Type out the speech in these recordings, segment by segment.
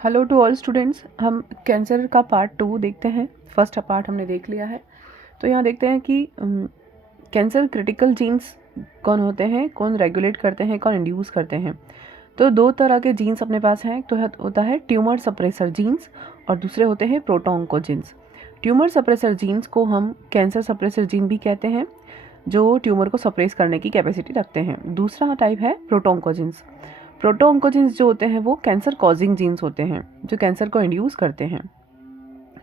Hello to all students. हम cancer का part 2 देखते हैं। फर्स्ट पार्ट हमने देख लिया है। तो यहाँ देखते हैं कि कैंसर क्रिटिकल जीन्स कौन होते हैं, कौन रेगुलेट करते हैं, कौन इंड्यूस करते हैं। तो दो तरह के जीन्स अपने पास हैं। तो होता है ट्यूमर सप्रेसर जीन्स और दूसरे होते हैं प्रोटोन्कोजीन्स। ट्यूमर सप्रेसर जीन्स को हम कैंसर सप्रेसर जीन भी कहते हैं, जो ट्यूमर को सप्रेस करने की कैपेसिटी रखते हैं। दूसरा टाइप है प्रोटोन्कोजीन्स। प्रोटोन्कोजीन्स जो होते हैं वो कैंसर कॉजिंग जीन्स होते हैं, जो कैंसर को इंड्यूस करते हैं।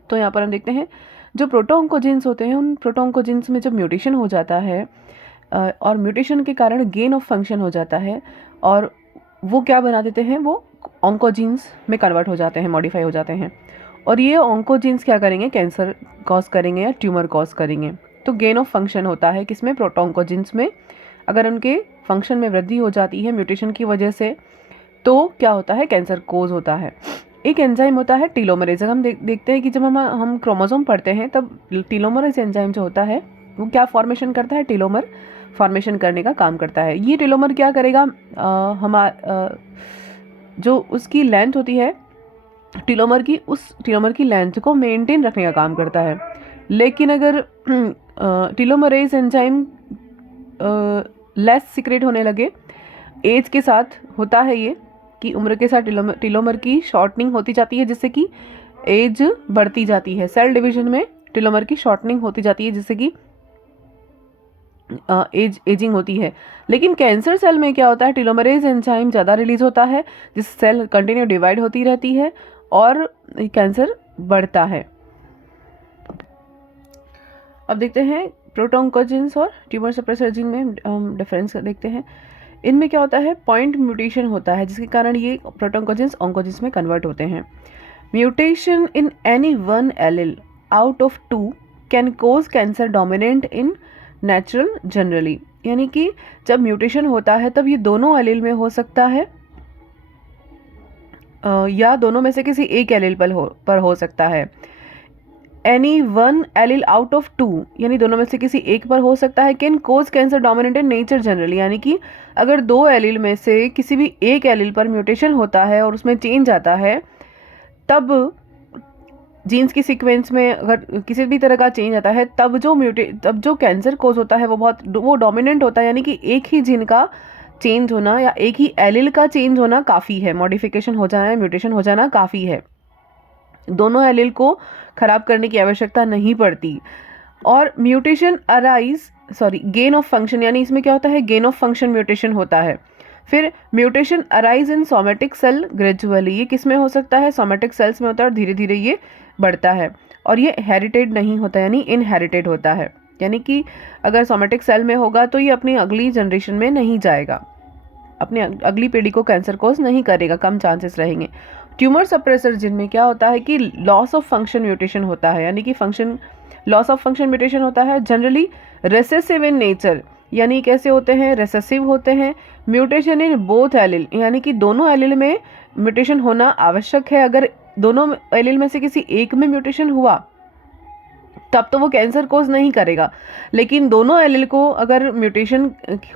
तो यहाँ पर हम देखते हैं जो प्रोटोन्कोजीन्स होते हैं, उन प्रोटोन्कोजीन्स में जब म्यूटेशन हो जाता है और म्यूटेशन के कारण गेन ऑफ फंक्शन हो जाता है और वो क्या बना देते हैं, वो ऑन्कोजीन्स में कन्वर्ट हो जाते हैं, मॉडिफाई हो जाते हैं। और ये ऑन्कोजीन्स क्या करेंगे, कैंसर कॉज करेंगे या ट्यूमर कॉज करेंगे। तो गेन ऑफ फंक्शन होता है किसमें, प्रोटोन्कोजीन्स में। अगर उनके फंक्शन में वृद्धि हो जाती है म्यूटेशन की वजह से, तो क्या होता है, कैंसर कोज होता है। एक एंजाइम होता है टीलोमरेज। हम देखते हैं कि जब हम क्रोमोसोम पढ़ते हैं तब टीलोमरेज एंजाइम जो होता है वो क्या फॉर्मेशन करता है, टीलोमर फॉर्मेशन करने का काम करता है। ये टीलोमर क्या करेगा, जो उसकी लेंथ होती है टीलोमर की, उस टीलोमर की लेंथ को मेंटेन रखने का काम करता है। लेकिन अगर टीलोमरेज एंजाइम लेस सीक्रेट होने लगे, एज के साथ होता है ये कि उम्र के साथ टीलोमर की शॉर्टनिंग होती जाती है, जिससे कि एज बढ़ती जाती है। सेल डिवीजन में टीलोमर की शॉर्टनिंग होती जाती है, जिससे कि एजिंग होती है। लेकिन कैंसर सेल में क्या होता है, टीलोमरेज एंजाइम ज़्यादा रिलीज होता है, जिससे सेल कंटिन्यू डिवाइड होती रहती है और कैंसर बढ़ता है। अब देखते हैं प्रोटोन्कोजीन्स और ट्यूमर सप्रेसर जीन में हम डिफरेंस देखते हैं। इनमें क्या होता है, पॉइंट म्यूटेशन होता है, जिसके कारण ये प्रोटोन्कोजीन्स ऑन्कोजीन्स में कन्वर्ट होते हैं। Mutation in any one allele out of 2 can cause cancer dominant in natural generally. यानी कि जब म्यूटेशन होता है तब ये दोनों एलिल में हो सकता है या दोनों में से किसी एक एलिल पर हो सकता है। Any one allele out of 2 यानी दोनों में से किसी एक पर हो सकता है। Can cause cancer dominant in nature generally, यानी कि अगर दो एलिल में से किसी भी एक एलिल पर म्यूटेशन होता है और उसमें चेंज आता है, तब जीन्स की सीक्वेंस में अगर किसी भी तरह का चेंज आता है, तब जो कैंसर कोज होता है वो डोमिनेंट होता है। यानी कि एक ही जीन का चेंज होना या एक ही एलिल का चेंज होना काफ़ी है, मॉडिफिकेशन हो जाना, म्यूटेशन हो जाना काफ़ी है। दोनों एलिल को खराब करने की आवश्यकता नहीं पड़ती। और म्यूटेशन गेन ऑफ फंक्शन, यानी इसमें क्या होता है, गेन ऑफ फंक्शन म्यूटेशन होता है। फिर mutation arise in somatic cell gradually, ये किस में हो सकता है, सोमेटिक सेल्स में होता है और धीरे धीरे ये बढ़ता है। और ये हेरिटेड नहीं होता, यानी इनहेरिटेड होता है। यानी कि अगर सोमेटिक सेल में होगा तो ये अपनी अगली जनरेशन में नहीं जाएगा, अपनी अगली पीढ़ी को कैंसर कोज नहीं करेगा, कम चांसेस रहेंगे। ट्यूमर सप्रेसर जिनमें क्या होता है कि लॉस ऑफ फंक्शन म्यूटेशन होता है, यानी कि लॉस ऑफ फंक्शन म्यूटेशन होता है। जनरली रेसेसिव इन नेचर, यानी कैसे होते हैं, रेसेसिव होते हैं। म्यूटेशन इन बोथ एलिल, यानी कि दोनों एलिल में म्यूटेशन होना आवश्यक है। अगर दोनों एलिल में से किसी एक में म्यूटेशन हुआ तब तो वो कैंसर कोज नहीं करेगा, लेकिन दोनों एलिल को अगर म्यूटेशन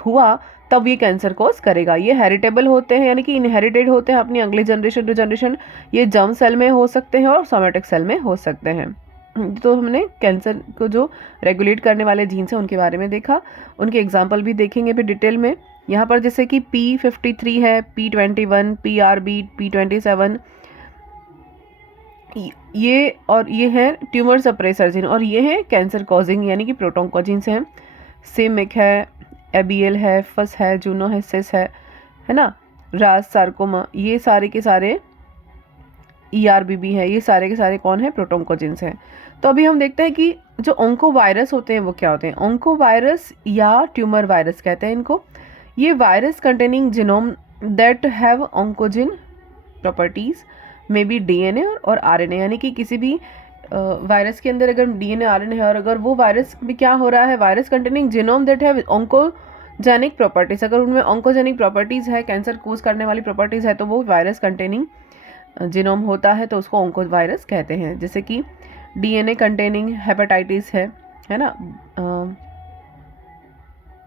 हुआ तब ये कैंसर कोज करेगा। ये हेरिटेबल होते हैं, यानी कि इनहेरिटेड होते हैं अपनी अगली जनरेशन टू जनरेशन। ये जर्म सेल में हो सकते हैं और सोमेटिक सेल में हो सकते हैं। तो हमने कैंसर को जो रेगुलेट करने वाले जीन्स हैं उनके बारे में देखा, उनके एग्जाम्पल भी देखेंगे भी डिटेल में। यहाँ पर जैसे कि P53 है, P21, PRB, P27, ये है ट्यूमर सप्रेसर जीन और ये है कैंसर कॉजिंग यानी कि प्रोटोन्कोजीन्स हैं। सिमिक है, एबीएल है, फस है, जूनो है, सिस है ना, रास, सार्कोमा, ये सारे के सारे ERBB है, ये सारे के सारे कौन है, प्रोटोन्कोजीन्स हैं। तो अभी हम देखते हैं कि जो ओंकोवायरस होते हैं वो क्या होते हैं। ओंकोवायरस या ट्यूमर वायरस कहते हैं इनको। ये virus containing genome that have oncogene properties may be DNA और RNA, यानी कि किसी भी वायरस के अंदर अगर DNA RNA है और अगर वो वायरस भी क्या हो रहा है, virus containing genome that have oncogenic properties, अगर उनमें ओंकोजेनिक प्रॉपर्टीज है, कैंसर कोज करने वाली प्रॉपर्टीज है, तो वो वायरस कंटेनिंग जीनोम होता है, तो उसको ओंको वायरस कहते हैं। जैसे कि DNA कंटेनिंग हेपेटाइटिस है ना,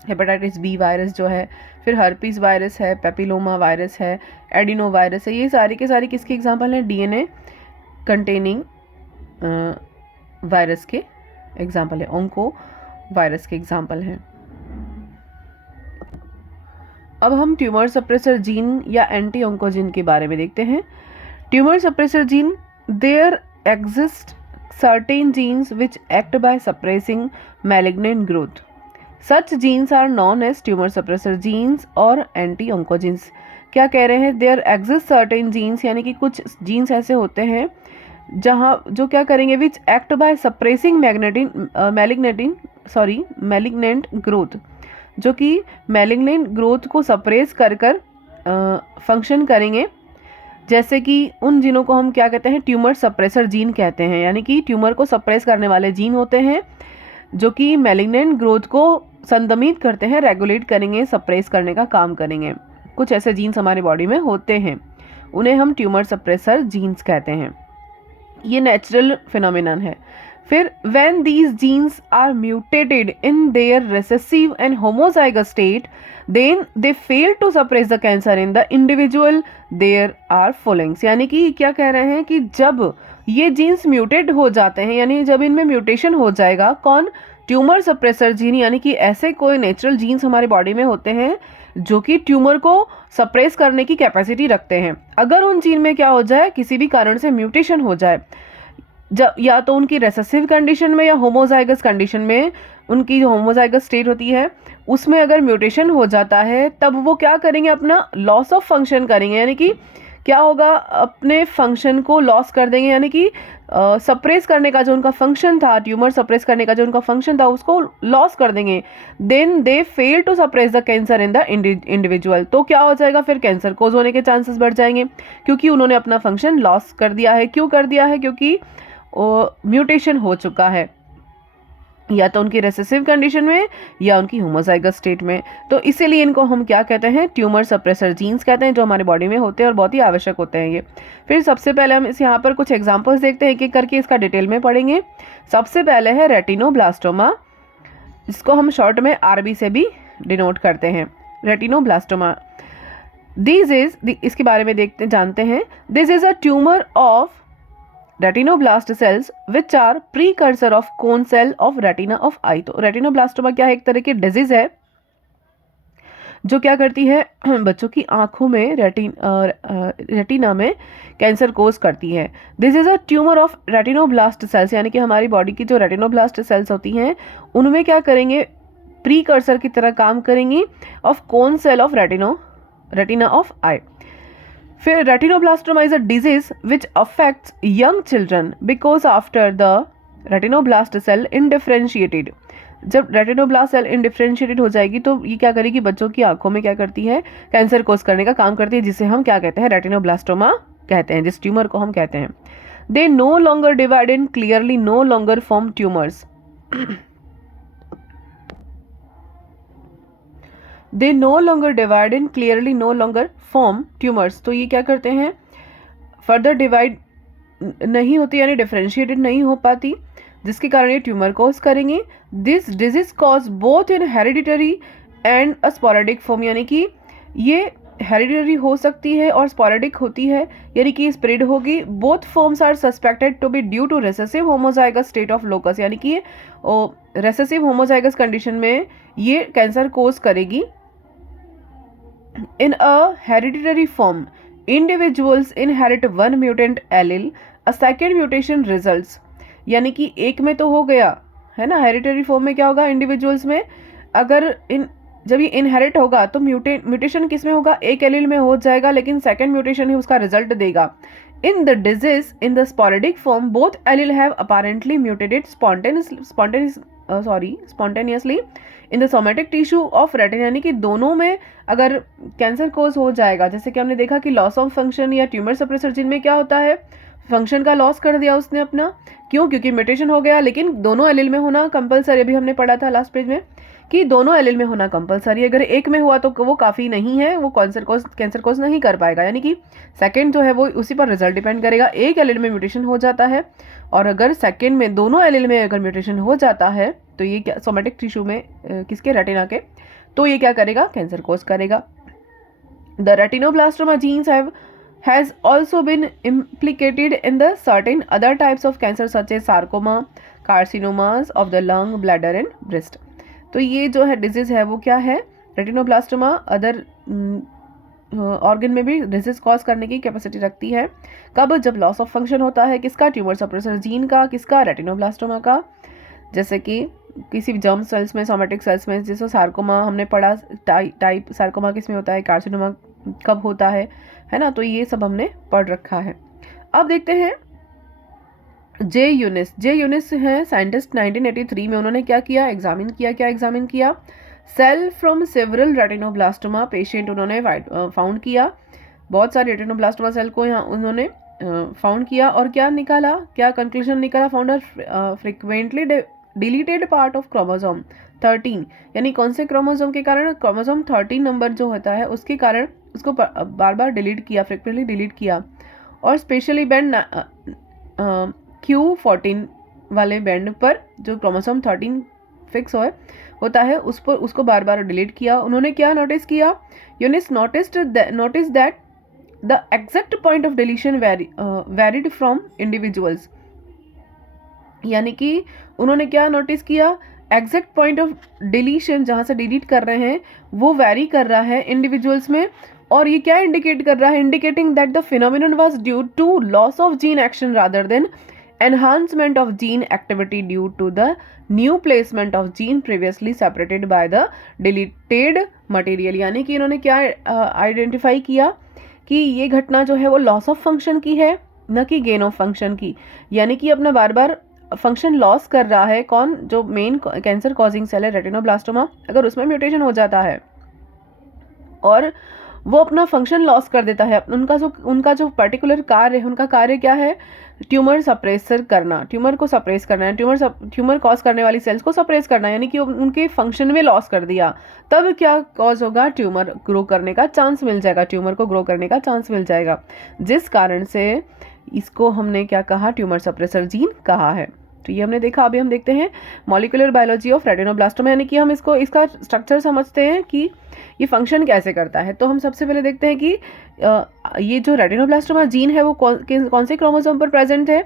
हेपेटाइटिस बी वायरस जो है, फिर हर्पीस वायरस है, पेपिलोमा वायरस है, एडिनो वायरस है, ये सारी के सारी किसके एग्जाम्पल हैं? डीएनए कंटेनिंग वायरस के एग्जाम्पल है, ओंको वायरस के एग्जाम्पल हैं। अब हम ट्यूमर सप्रेसर जीन या एंटी ओंकोजिन के बारे में देखते हैं। Tumour suppressor gene, there exist certain genes which act by suppressing malignant growth. Such genes are known as tumour suppressor genes और एंटी ओंकोजिन्स। क्या कह रहे हैं? देयर एग्जिस्ट सर्टेन जीन्स, यानी कि कुछ जीन्स ऐसे होते हैं जहाँ जो क्या करेंगे, विच act by suppressing malignant growth, जो कि मैलिग्नेंट ग्रोथ को सप्रेस कर फंक्शन करेंगे। जैसे कि उन जीनों को हम क्या कहते हैं? ट्यूमर सप्रेसर जीन कहते हैं, यानी कि ट्यूमर को सप्रेस करने वाले जीन होते हैं जो कि मैलिग्नेंट ग्रोथ को संदमित करते हैं, रेगुलेट करेंगे, सप्रेस करने का काम करेंगे। कुछ ऐसे जीन्स हमारे बॉडी में होते हैं, उन्हें हम ट्यूमर सप्रेसर जीन्स कहते हैं। ये नेचुरल फिनोमिनन है। फिर when these genes are mutated in their recessive and homozygous state, then they fail to suppress the cancer in the individual there are followings। यानी कि क्या कह रहे हैं कि जब ये जीन्स म्यूटेट हो जाते हैं, यानी जब इनमें म्यूटेशन हो जाएगा, कौन? ट्यूमर सप्रेसर जीन, यानी कि ऐसे कोई नेचुरल जीन्स हमारे बॉडी में होते हैं जो कि ट्यूमर को सप्रेस करने की कैपेसिटी रखते हैं। अगर उन जीन में क्या हो जाए, किसी भी कारण से म्यूटेशन हो जाए, जब या तो उनकी रेसेसिव कंडीशन में या होमोजाइगस कंडीशन में, उनकी जो होमोजाइगस स्टेट होती है उसमें अगर म्यूटेशन हो जाता है, तब वो क्या करेंगे? अपना लॉस ऑफ फंक्शन करेंगे, यानी कि क्या होगा? अपने फंक्शन को लॉस कर देंगे, यानी कि सप्रेस करने का जो उनका फंक्शन था, ट्यूमर सप्रेस करने का जो उनका फंक्शन था, उसको लॉस कर देंगे। Then they fail to suppress the cancer in the individual. तो क्या हो जाएगा? फिर कैंसर कोज होने के चांसेस बढ़ जाएंगे, क्योंकि उन्होंने अपना फंक्शन लॉस कर दिया है। क्यों कर दिया है? क्योंकि म्यूटेशन हो चुका है, या तो उनकी रेसेसिव कंडीशन में या उनकी होमोजाइगस स्टेट में। तो इसीलिए इनको हम क्या कहते हैं? ट्यूमर सप्रेसर जीन्स कहते हैं, जो हमारे बॉडी में होते हैं और बहुत ही आवश्यक होते हैं ये। फिर सबसे पहले हम इस यहाँ पर कुछ एग्जांपल्स देखते हैं, एक एक करके इसका डिटेल में पढ़ेंगे। सबसे पहले है रेटिनोब्लास्टोमा, जिसको हम शॉर्ट में आरबी से भी डिनोट करते हैं, रेटिनोब्लास्टोमा। दिस इज, इसके बारे में जानते हैं। This is a tumour of retinoblast cells which are precursor of cone cell of retina of eye. तो रेटिनोब्लास्टोमा क्या है? एक तरह की डिजीज है जो क्या करती है? बच्चों की आंखों में रेटिना में कैंसर कोज करती है। This is a tumour of retinoblast cells, यानी कि हमारी बॉडी की जो रेटिनोब्लास्ट सेल्स होती हैं उनमें क्या करेंगे? प्रीकर्सर की तरह काम करेंगी of cone cell of retina of eye. फिर retinoblastoma is a disease which affects young children because after the retinoblast cell undifferentiated. जब रेटिनोब्लास्ट सेल इनडिफरेंशिएटेड हो जाएगी तो ये क्या करेगी? बच्चों की आंखों में क्या करती है? कैंसर कोज करने का काम करती है, जिसे हम क्या कहते हैं? रेटिनोब्लास्टोमा कहते हैं, जिस ट्यूमर को हम कहते हैं। They no longer divide in clearly, no longer form tumours. They no longer divide in clearly, no longer form tumours. तो ये क्या करते हैं? फर्दर डिवाइड नहीं होती, यानी डिफरेंशिएटेड नहीं हो पाती, जिसके कारण ये ट्यूमर कोज करेंगे। This disease cause both in hereditary and a sporadic form, यानी कि ये हेरिडिटरी हो सकती है और स्पोरेडिक होती है, यानी कि स्प्रेड होगी। Both forms are suspected to be due to recessive homozygous state of locus, यानी कि रेसेसिव होमोजाइगस कंडीशन में ये कैंसर कोज करेगी। In a hereditary form, individuals inherit one mutant allele, a second mutation results। यानी कि एक में तो हो गया है ना, हेरिडिटरी फॉर्म में क्या होगा? इंडिविजुअल्स में अगर जब ये इनहेरिट होगा तो म्यूटेशन किस में होगा? एक एलील में हो जाएगा, लेकिन सेकंड म्यूटेशन ही उसका रिजल्ट देगा। In the disease in the sporadic form both allele have apparently mutated spontaneously in the somatic tissue of retina, यानी कि दोनों में अगर कैंसर कोज हो जाएगा, जैसे कि हमने देखा कि लॉस ऑफ फंक्शन या ट्यूमर सप्रेसर जीन में क्या होता है? फंक्शन का लॉस कर दिया उसने अपना। क्यों? क्योंकि म्यूटेशन हो गया, लेकिन दोनों एलील में होना कंपलसरी। अभी हमने पढ़ा था लास्ट पेज में कि दोनों एलील में होना कंपलसरी। अगर एक में हुआ तो वो काफ़ी नहीं है, वो कैंसर कोज नहीं कर पाएगा, यानी कि सेकंड जो है वो उसी पर रिजल्ट डिपेंड करेगा। एक एलील में म्यूटेशन हो जाता है और अगर सेकंड में दोनों एलील में अगर म्यूटेशन हो जाता है तो ये क्या सोमेटिक टिश्यू में किसके? रेटिना के, तो ये क्या करेगा, कैंसर कोज करेगा। The retinoblastoma genes has also been implicated in the certain other types of cancer such as sarcoma, carcinomas of the lung, bladder and breast। तो ये जो है डिजीज है वो क्या है, रेटिनोब्लास्टोमा अदर ऑर्गन में भी डिजीज कॉज करने की कैपेसिटी रखती है। कब, जब लॉस ऑफ फंक्शन होता है किसका, ट्यूमर सप्रेसर जीन का, किसका, रेटिनोब्लास्टोमा का। जैसे कि किसी भी जर्म सेल्स में, सोमेटिक सेल्स में, जैसे सार्कोमा हमने पढ़ा, टाइप सार्कोमा किस में होता है, कार्सिनोमा कब होता है ना, तो ये सब हमने पढ़ रखा है। अब देखते हैं जे यूनिस हैं साइंटिस्ट, 1983 में उन्होंने क्या किया, एग्जामिन किया cell from several retinoblastoma patient उन्होंने फाउंड किया, बहुत सारे रेटिनोब्लास्टोमा सेल को यहाँ उन्होंने फाउंड किया और क्या निकाला, क्या कंक्लूजन निकाला, found frequently deleted part of chromosome 13, यानी कौन से क्रोमोसोम के कारण, क्रोमोसोम 13 नंबर जो होता है उसके कारण उसको बार बार डिलीट किया, फ्रिक्वेंटली डिलीट किया। और स्पेशली बैंड Q14 वाले बैंड पर जो क्रोमोसोम 13 फिक्स होता है उस पर उसको बार बार डिलीट किया। उन्होंने क्या नोटिस किया, Yunis notice that the exact point of deletion varied from individuals, यानी कि उन्होंने क्या नोटिस किया, एग्जैक्ट पॉइंट ऑफ डिलीशन जहाँ से डिलीट कर रहे हैं वो वैरी कर रहा है इंडिविजुअल्स में। और ये क्या इंडिकेट कर रहा है, indicating that the phenomenon was due to loss of gene action rather than enhancement of gene activity due to the new placement of gene previously separated by the deleted material. यानी कि इन्होंने क्या identify किया कि ये घटना जो है वो लॉस ऑफ फंक्शन की है, न कि गेन ऑफ फंक्शन की। यानी कि अपना बार बार फंक्शन लॉस कर रहा है कौन, जो मेन कैंसर कॉजिंग सेल है रेटिनोब्लास्टोमा, अगर उसमें म्यूटेशन हो जाता है और वो अपना फंक्शन लॉस कर देता है, उनका जो पर्टिकुलर कार्य है, उनका कार्य क्या है, ट्यूमर सप्रेसर करना, ट्यूमर को सप्रेस करना है, ट्यूमर कॉज करने वाली सेल्स को सप्रेस करना, यानी कि उनके फंक्शन में लॉस कर दिया, तब क्या कॉज होगा, ट्यूमर ग्रो करने का चांस मिल जाएगा, ट्यूमर को ग्रो करने का चांस मिल जाएगा, जिस कारण से इसको हमने क्या कहा, ट्यूमर सप्रेसर जीन कहा है। तो ये हमने देखा। अभी हम देखते हैं मॉलिक्यूलर बायोलॉजी ऑफ रेटिनोब्लास्टोमा, यानी कि हम इसका स्ट्रक्चर समझते हैं कि ये फंक्शन कैसे करता है। तो हम सबसे पहले देखते हैं कि ये जो रेटिनोब्लास्टोमा जीन है वो कौन से क्रोमोसोम पर प्रेजेंट है,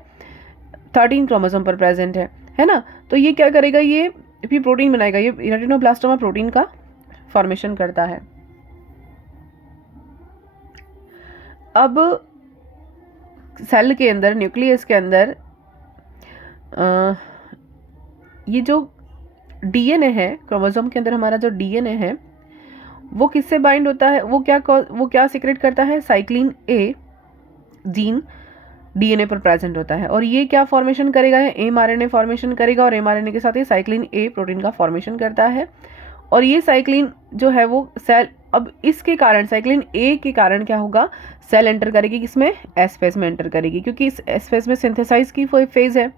13 क्रोमोसोम पर प्रेजेंट है ना। तो ये क्या करेगा, ये भी प्रोटीन बनाएगा, ये रेटिनोब्लास्टोमा प्रोटीन का फॉर्मेशन करता है। अब सेल के अंदर, न्यूक्लियस के अंदर ये जो डीएनए है, क्रोमोसोम के अंदर हमारा जो डीएनए है वो किससे बाइंड होता है, वो क्या सीक्रेट करता है, साइक्लिन ए जीन डीएनए पर प्रेजेंट होता है और ये क्या फॉर्मेशन करेगा, एमआरएनए फॉर्मेशन करेगा और एमआरएनए के साथ ये साइक्लिन ए प्रोटीन का फॉर्मेशन करता है। और ये साइक्लिन जो है वो सेल, अब इसके कारण साइक्लिन ए के कारण क्या होगा, सेल एंटर करेगी किसमें, एस फेज में एंटर करेगी, क्योंकि इस एस फेज में सिंथेसाइज की फेज है।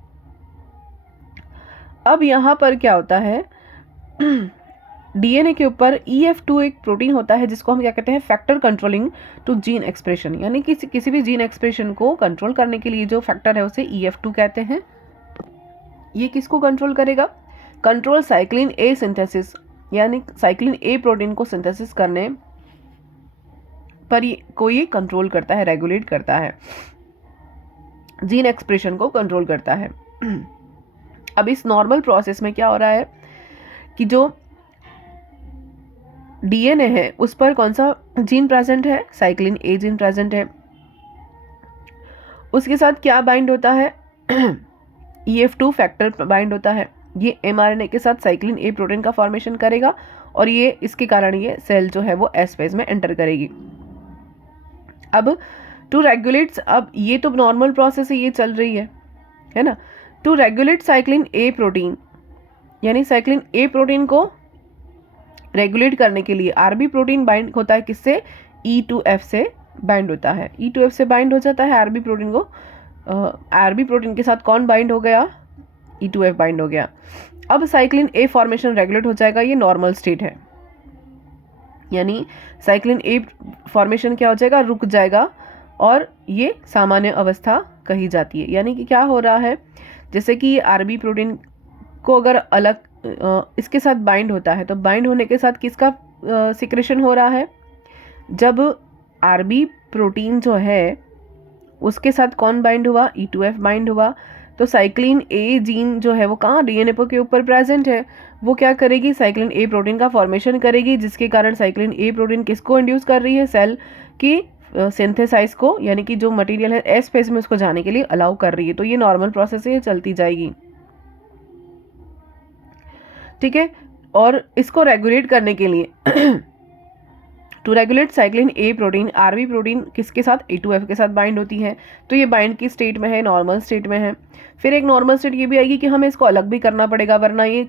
अब यहाँ पर क्या होता है, डीएनए के ऊपर EF2 एक प्रोटीन होता है जिसको हम क्या कहते हैं, factor controlling to gene expression, यानी कि किसी भी जीन एक्सप्रेशन को कंट्रोल करने के लिए जो फैक्टर है उसे EF2 कहते हैं। ये किसको कंट्रोल करेगा, कंट्रोल साइक्लिन ए सिंथेसिस, यानी साइक्लिन ए प्रोटीन को सिंथेसिस करने पर ये कंट्रोल करता है, रेगुलेट करता है, जीन एक्सप्रेशन को कंट्रोल करता है। अब इस नॉर्मल प्रोसेस में क्या हो रहा है कि जो डीएनए है उस पर कौन सा जीन प्रेजेंट है, साइक्लिन ए जीन प्रेजेंट है, उसके साथ क्या बाइंड होता है, EF2 फैक्टर बाइंड होता है। ये एमआरएनए के साथ साइक्लिन ए प्रोटीन का फॉर्मेशन करेगा और ये इसके कारण ये सेल जो है वो एस फेज में एंटर करेगी। अब टू रेगुलेट्स, अब ये तो नॉर्मल प्रोसेस है, ये चल रही है ना। To regulate cyclin A protein, यानी साइक्लिन ए प्रोटीन को रेगुलेट करने के लिए आरबी प्रोटीन बाइंड होता है किससे, E2F से बाइंड होता है, E2F से बाइंड हो जाता है आरबी प्रोटीन को। आरबी प्रोटीन के साथ कौन बाइंड हो गया, E2F बाइंड हो गया। अब साइक्लिन ए फॉर्मेशन रेगुलेट हो जाएगा, ये नॉर्मल स्टेट है, यानी साइक्लिन ए फॉर्मेशन क्या हो जाएगा, रुक जाएगा और ये सामान्य अवस्था कही जाती है। यानी कि क्या हो रहा है, जैसे कि आरबी प्रोटीन को अगर अलग इसके साथ बाइंड होता है, तो बाइंड होने के साथ किसका सिक्रेशन हो रहा है? जब आरबी प्रोटीन जो है उसके साथ कौन बाइंड हुआ? E2F बाइंड हुआ। तो साइक्लिन ए जीन जो है वो कहाँ? डीएनए के ऊपर प्रेजेंट है। वो क्या करेगी? साइक्लिन ए प्रोटीन का फॉर्मेशन करेगी, जिसके कारण साइक्लिन ए प्रोटीन किसको इंड्यूस कर रही है? सेल की सिंथेसाइज को, यानी कि जो मटेरियल है एस फेज में उसको जाने के लिए अलाउ कर रही है। तो ये नॉर्मल प्रोसेस है, ये चलती जाएगी, ठीक है। और इसको रेगुलेट करने के लिए to regulate cyclin A protein, RB protein किसके साथ? E2F के साथ बाइंड होती है। तो ये बाइंड की स्टेट में है, नॉर्मल स्टेट में है। फिर एक नॉर्मल स्टेट ये भी आएगी कि हमें इसको अलग भी करना पड़ेगा, वरना ये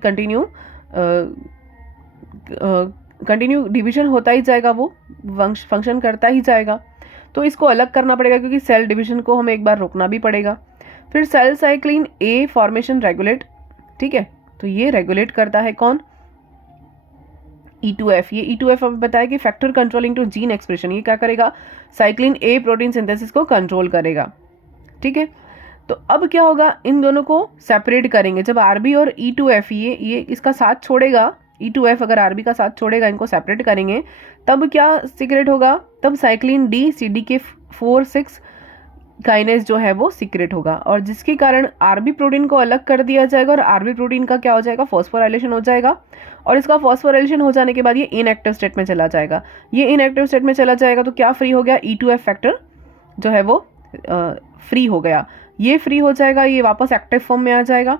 कंटिन्यू डिवीजन होता ही जाएगा, वो फंक्शन करता ही जाएगा। तो इसको अलग करना पड़ेगा, क्योंकि सेल डिवीजन को हमें एक बार रोकना भी पड़ेगा। फिर cell cyclin A formation regulate, ठीक है। तो ये रेगुलेट करता है कौन? E2F। ये E2F हमें बताया कि factor controlling to gene expression, ये क्या करेगा? साइक्लिन ए प्रोटीन सिंथेसिस को कंट्रोल करेगा, ठीक है। तो अब क्या होगा? इन दोनों को सेपरेट करेंगे। जब आरबी और E2F ये इसका साथ छोड़ेगा, E2F अगर आरबी का साथ छोड़ेगा, इनको सेपरेट करेंगे, तब क्या सीक्रेट होगा? तब साइक्लिन डी CDK4/6 काइनेज जो है वो सीक्रेट होगा, और जिसके कारण आरबी प्रोटीन को अलग कर दिया जाएगा, और आरबी प्रोटीन का क्या हो जाएगा? फॉस्फोराइलेशन हो जाएगा। और इसका फॉस्फोराइलेशन हो जाने के बाद ये इनएक्टिव स्टेट में चला जाएगा। ये इनएक्टिव स्टेट में चला जाएगा तो क्या फ्री हो गया? E2F फैक्टर जो है वो फ्री हो गया। ये फ्री हो जाएगा, ये वापस एक्टिव फॉर्म में आ जाएगा,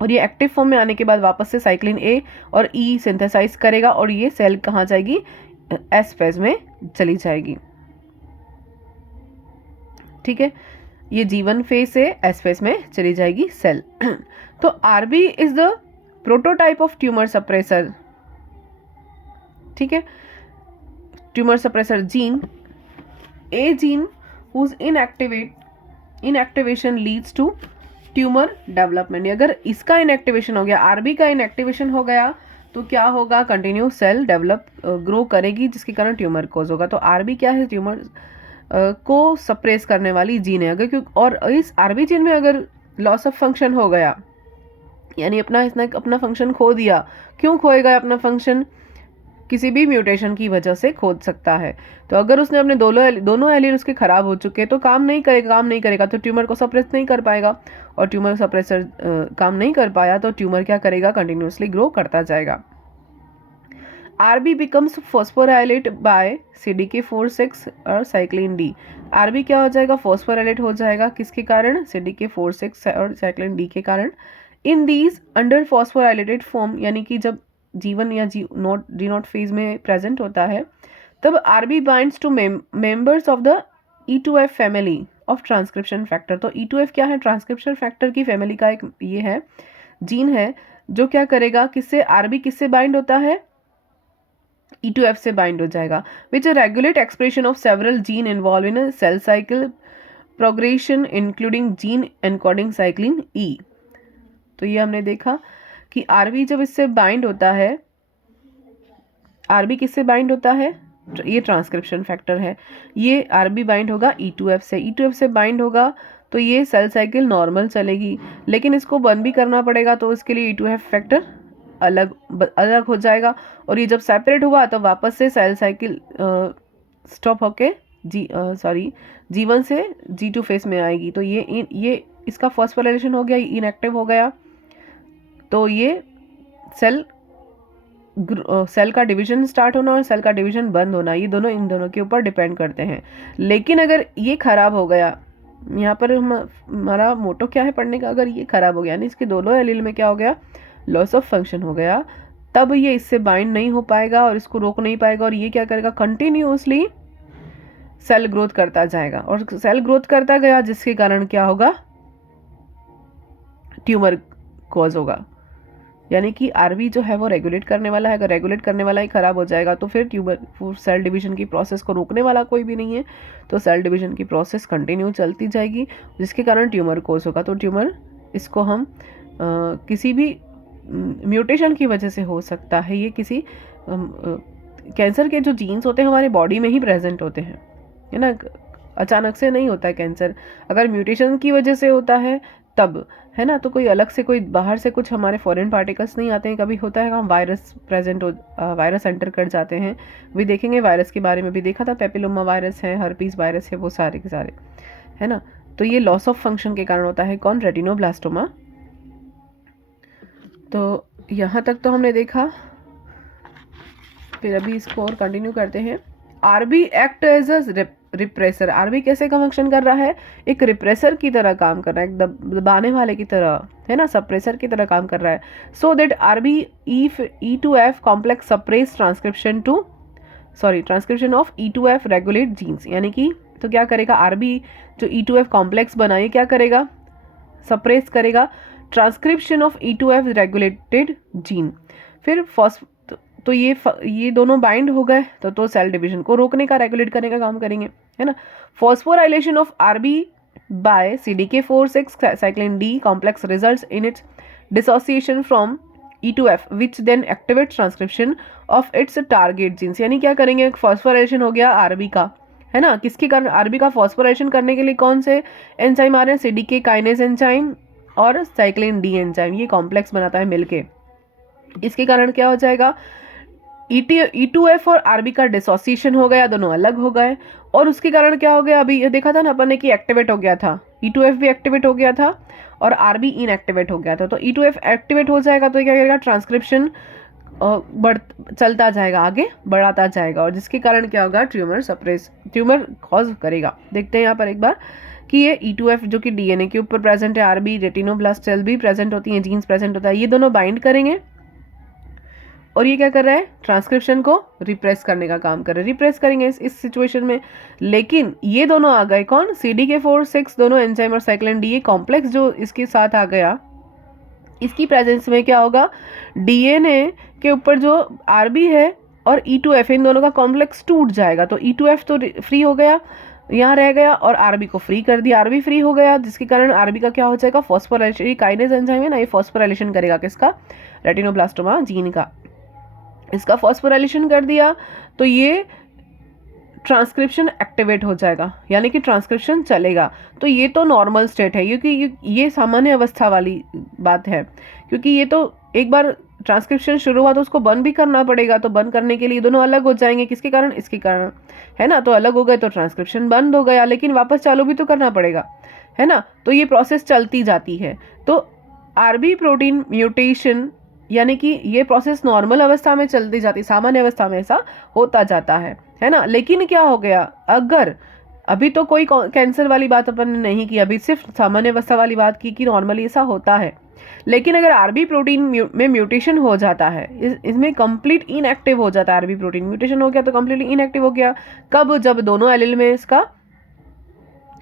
और ये एक्टिव फॉर्म में आने के बाद वापस से साइक्लिन ए और ई सिंथेसाइज करेगा, और ये सेल कहाँ जाएगी? एस फेज में चली जाएगी, ठीक है। ये G1 फेज से एस फेज में चली जाएगी सेल। तो RB is the prototype of tumour suppressor, ठीक है। Tumour suppressor gene, a gene whose inactivation leads to tumour development. अगर इसका इनएक्टिवेशन हो गया, आरबी का इनएक्टिवेशन हो गया, तो क्या होगा? कंटिन्यू सेल डेवलप ग्रो करेगी, जिसके कारण ट्यूमर कोज होगा। तो आरबी क्या है? ट्यूमर को सप्रेस करने वाली जीन है। अगर और इस आरबी जीन में अगर लॉस ऑफ फंक्शन हो गया, यानी इसने अपना फंक्शन खो दिया। क्यों खोएगा अपना फंक्शन? किसी भी म्यूटेशन की वजह से खो सकता है। तो अगर उसने अपने दोनों एलील उसके खराब हो चुके, तो काम नहीं करेगा, तो ट्यूमर को सप्रेस नहीं कर पाएगा, और ट्यूमर सप्रेसर काम नहीं कर पाया तो ट्यूमर क्या करेगा? कंटिन्यूसली ग्रो करता जाएगा। RB becomes phosphorylate bye CDK4/6 और साइक्लिन डी। आरबी क्या हो जाएगा? फॉस्फोराइलेट हो जाएगा, किसके कारण? CDK4/6 और साइक्लिन डी के कारण। In these under phosphorylated form, यानी कि जब G1 या G0 फेज में प्रेजेंट होता है, तब RB binds to members of the E2F family of transcription factor. तो E2F क्या है? ट्रांसक्रिप्शन फैक्टर की फैमिली का एक ये है, जीन है, जो क्या करेगा? किससे? आरबी किससे बाइंड होता है? E2F से बाइंड हो जाएगा, which regulate expression of several gene involve in cell cycle progression including gene encoding cyclin E. तो ये हमने देखा कि आरबी जब इससे बाइंड होता है, आरबी किससे बाइंड होता है? ये ट्रांसक्रिप्शन फैक्टर है। ये आरबी बाइंड होगा E2F से, E2F से बाइंड होगा तो ये सेल साइकिल नॉर्मल चलेगी, लेकिन इसको बंद भी करना पड़ेगा, तो इसके लिए E2F फैक्टर अलग हो जाएगा, और ये जब सेपरेट हुआ तो वापस से सेल साइकिल स्टॉप होके G1 से G2 फेस में आएगी। तो ये इसका फॉस्फोराइलेशन हो गया, इनएक्टिव हो गया, तो ये सेल का डिवीजन स्टार्ट होना और सेल का डिवीजन बंद होना, ये दोनों इन दोनों के ऊपर डिपेंड करते हैं। लेकिन अगर ये खराब हो गया, यहाँ पर हमारा मोटो क्या है पढ़ने का? अगर ये खराब हो गया, यानी इसके दोनों एलील में क्या हो गया? लॉस ऑफ फंक्शन हो गया, तब ये इससे बाइंड नहीं हो पाएगा और इसको रोक नहीं पाएगा, और ये क्या करेगा? कंटिन्यूसली सेल ग्रोथ करता जाएगा, और सेल ग्रोथ करता गया, जिसके कारण क्या होगा? ट्यूमर कॉज होगा। यानी कि आरबी जो है वो रेगुलेट करने वाला है, अगर रेगुलेट करने वाला ही खराब हो जाएगा तो फिर सेल डिवीजन की प्रोसेस को रोकने वाला कोई भी नहीं है, तो सेल डिवीजन की प्रोसेस कंटिन्यू चलती जाएगी, जिसके कारण ट्यूमर कोज होगा। तो ट्यूमर इसको हम किसी भी म्यूटेशन की वजह से हो सकता है। ये किसी कैंसर के जो जीन्स होते हैं हमारे बॉडी में ही प्रेजेंट होते हैं, है ना, अचानक से नहीं होता है कैंसर। अगर म्यूटेशन की वजह से होता है तब, है ना। तो कोई अलग से कोई बाहर से कुछ हमारे फॉरेन पार्टिकल्स नहीं आते हैं। कभी होता है हम वायरस एंटर कर जाते हैं, भी देखेंगे। वायरस के बारे में भी देखा था, पेपिलोमा वायरस है, हर्पीस वायरस है, वो सारे के सारे, है ना। तो ये लॉस ऑफ फंक्शन के कारण होता है कौन, रेटिनोब्लास्टोमा। तो यहाँ तक तो हमने देखा, फिर अभी इसको और कंटिन्यू करते हैं। RB act as a repressor. RB कैसे का फंक्शन कर रहा है, एक रिप्रेसर की तरह काम कर रहा है, एक दबाने वाले की तरह, है ना, सप्रेसर की तरह काम कर रहा है। So that RB E2F complex suppress transcription of E2F regulate genes. यानी कि तो क्या करेगा आरबी, जो E2F कॉम्प्लेक्स बनाए, क्या करेगा, सप्रेस करेगा transcription of E2F regulated gene. फिर तो ये दोनों बाइंड हो गए तो सेल डिवीजन को रोकने का, रेगुलेट करने का काम करेंगे, है ना। Phosphorylation of RB by CDK4/6 cyclin D complex results in its dissociation from E2F which then activate transcription of its target genes. यानी क्या करेंगे, फॉस्फोराइलेशन हो गया आरबी का, है ना। किसके कारण, आरबी का फॉस्फोराइलेशन करने के लिए कौन से एंजाइम आ रहे हैं, CDK काइनेज एंजाइम और साइक्लिन डी एंजाइम, ये कॉम्प्लेक्स बनाता है मिलके। इसके कारण क्या हो जाएगा, E2F और आरबी का डिसोसिएशन हो गया, दोनों अलग हो गए। और उसके कारण क्या हो गया, अभी ये देखा था ना अपन ने कि एक्टिवेट हो गया था, E2F भी एक्टिवेट हो गया था और आरबी इनएक्टिवेट हो गया था। तो E2F एक्टिवेट हो जाएगा तो क्या करेगा, ट्रांसक्रिप्शन चलता जाएगा, आगे बढ़ाता जाएगा, और जिसके कारण क्या होगा, ट्यूमर कॉज करेगा। देखते हैं यहाँ पर एक बार कि ये E2F जो कि DNA के ऊपर प्रेजेंट है, आरबी रेटिनोब्लास्ट सेल भी प्रेजेंट होती हैं, जीन्स प्रेजेंट होता है, ये दोनों बाइंड करेंगे और ये क्या कर रहा है, ट्रांसक्रिप्शन को रिप्रेस करने का काम कर रहे हैं, रिप्रेस करेंगे इस सिचुएशन में। लेकिन ये दोनों आ गए कौन, CDK4/6 दोनों एंजाइम और साइक्लिन डी कॉम्प्लेक्स जो इसके साथ आ गया, इसकी प्रेजेंस में क्या होगा, DNA के ऊपर जो आरबी है और E2F, इन दोनों का कॉम्प्लेक्स टूट जाएगा। तो E2F तो फ्री हो गया, यहाँ रह गया, और आरबी को फ्री कर दिया, आरबी फ्री हो गया, जिसके कारण आरबी का क्या हो जाएगा, फॉस्फोराइलेशन, काइनेज एंजाइम है ना, ये फॉस्फोराइलेशन करेगा किसका, रेटिनोब्लास्टोमा जीन का। इसका फॉस्फोराइलेशन कर दिया तो ये ट्रांसक्रिप्शन एक्टिवेट हो जाएगा, यानी कि ट्रांसक्रिप्शन चलेगा। तो ये तो नॉर्मल स्टेट है, क्योंकि ये सामान्य अवस्था वाली बात है, क्योंकि ये तो एक बार ट्रांसक्रिप्शन शुरू हुआ तो उसको बंद भी करना पड़ेगा। तो बंद करने के लिए दोनों अलग हो जाएंगे, किसके कारण, इसके कारण, है ना। तो अलग हो गए तो ट्रांसक्रिप्शन बंद हो गया, लेकिन वापस चालू भी तो करना पड़ेगा, है ना। तो ये प्रोसेस चलती जाती है। तो आरबी प्रोटीन म्यूटेशन, यानी कि ये प्रोसेस नॉर्मल अवस्था में चलती जाती, सामान्य अवस्था में ऐसा होता जाता है ना। लेकिन क्या हो गया, अगर अभी तो कोई कैंसर वाली बात अपन ने नहीं की, अभी सिर्फ सामान्य अवस्था वाली बात की कि नॉर्मली ऐसा होता है। लेकिन अगर आरबी प्रोटीन में म्यूटेशन हो जाता है, इसमें कंप्लीट इनएक्टिव हो जाता है, आरबी प्रोटीन म्यूटेशन हो गया तो कंप्लीटली इनएक्टिव हो गया। कब, जब दोनों एलील में इसका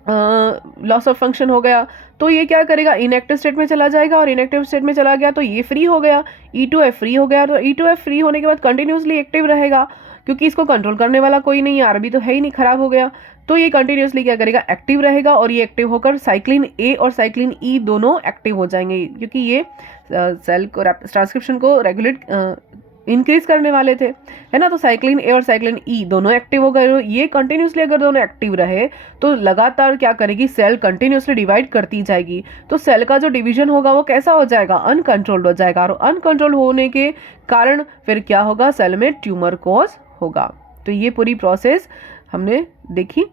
लॉस ऑफ फंक्शन हो गया, तो ये क्या करेगा, इनएक्टिव स्टेट में चला जाएगा, और इनएक्टिव स्टेट में चला गया तो ये फ्री हो गया, E2F फ्री हो गया। तो E2F फ्री होने के बाद कंटिन्यूसली एक्टिव रहेगा, क्योंकि इसको कंट्रोल करने वाला कोई नहीं है, आरबी तो है ही नहीं, खराब हो गया। तो ये कंटिन्यूसली क्या करेगा, एक्टिव रहेगा, और ये एक्टिव होकर साइक्लिन A और साइक्लिन E दोनों एक्टिव हो जाएंगे, क्योंकि ये सेल को ट्रांसक्रिप्शन को रेगुलेट इंक्रीज करने वाले थे, है ना। तो साइक्लिन A और साइक्लिन E दोनों एक्टिव हो गए। ये कंटिन्यूसली अगर दोनों एक्टिव रहे तो लगातार क्या करेगी, सेल कंटिन्यूसली डिवाइड करती जाएगी। तो सेल का जो डिवीजन होगा वो कैसा हो जाएगा, अनकंट्रोल्ड हो जाएगा, और अनकंट्रोल होने के कारण फिर क्या होगा, सेल में ट्यूमर कॉज होगा। तो ये पूरी प्रोसेस हमने देखी,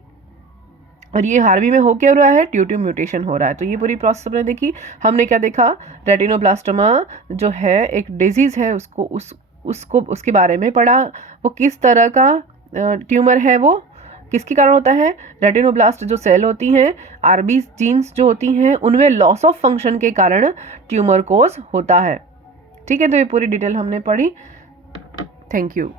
और ये आरबी में हो क्या रहा है, ट्यूट्यू म्यूटेशन हो रहा है। तो ये पूरी प्रोसेस हमने देखी। हमने क्या देखा, रेटिनोब्लास्टोमा जो है एक डिजीज है, उसको उसके बारे में पढ़ा, वो किस तरह का ट्यूमर है, वो किसके कारण होता है, रेटिनोब्लास्ट जो सेल होती हैं, आरबी जीन्स जो होती हैं, उनमें लॉस ऑफ फंक्शन के कारण ट्यूमर कोज होता है। ठीक है, तो ये पूरी डिटेल हमने पढ़ी। Thank you.